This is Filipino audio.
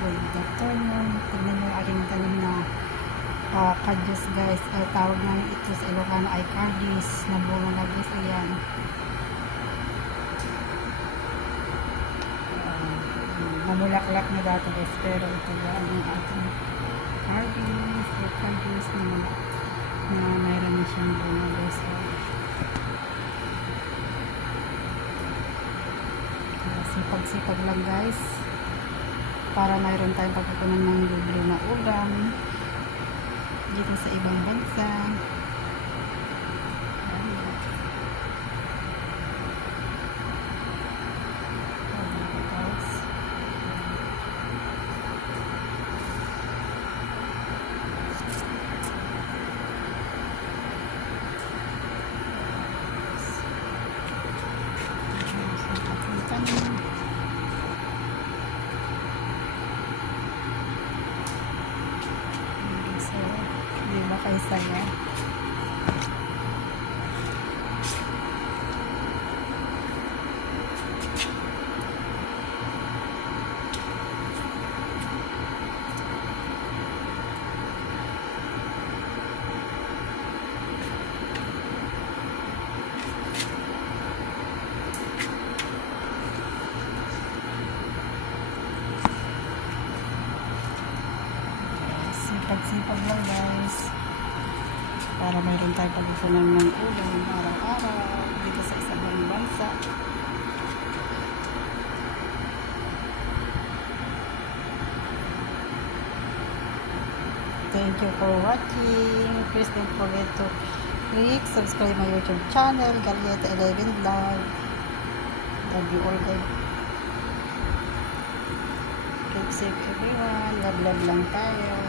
Good afternoon. Tignan nyo aking tanim na kadyos guys. Tawag namin ito sa Ilocano ay cardis na bunga na guys. Ayan. Mamulaklak na dati guys. Pero ito yan yung ating cardis. Ay cardis na mayroon na siyang bunga guys. Sipag-sipag lang guys. Para mayroon tayong pagkukunan ng libre na ulam dito sa ibang bansa. Diba kayo saya? Sipag-sipag lang guys para mayroon tayong pagkukunan ng ulam araw-araw dito sa isang bansa. Thank you for watching. Please don't forget to click subscribe my YouTube channel Galieta 11 Vlog. Love you all guys. Keep safe everyone. Love lang tayo.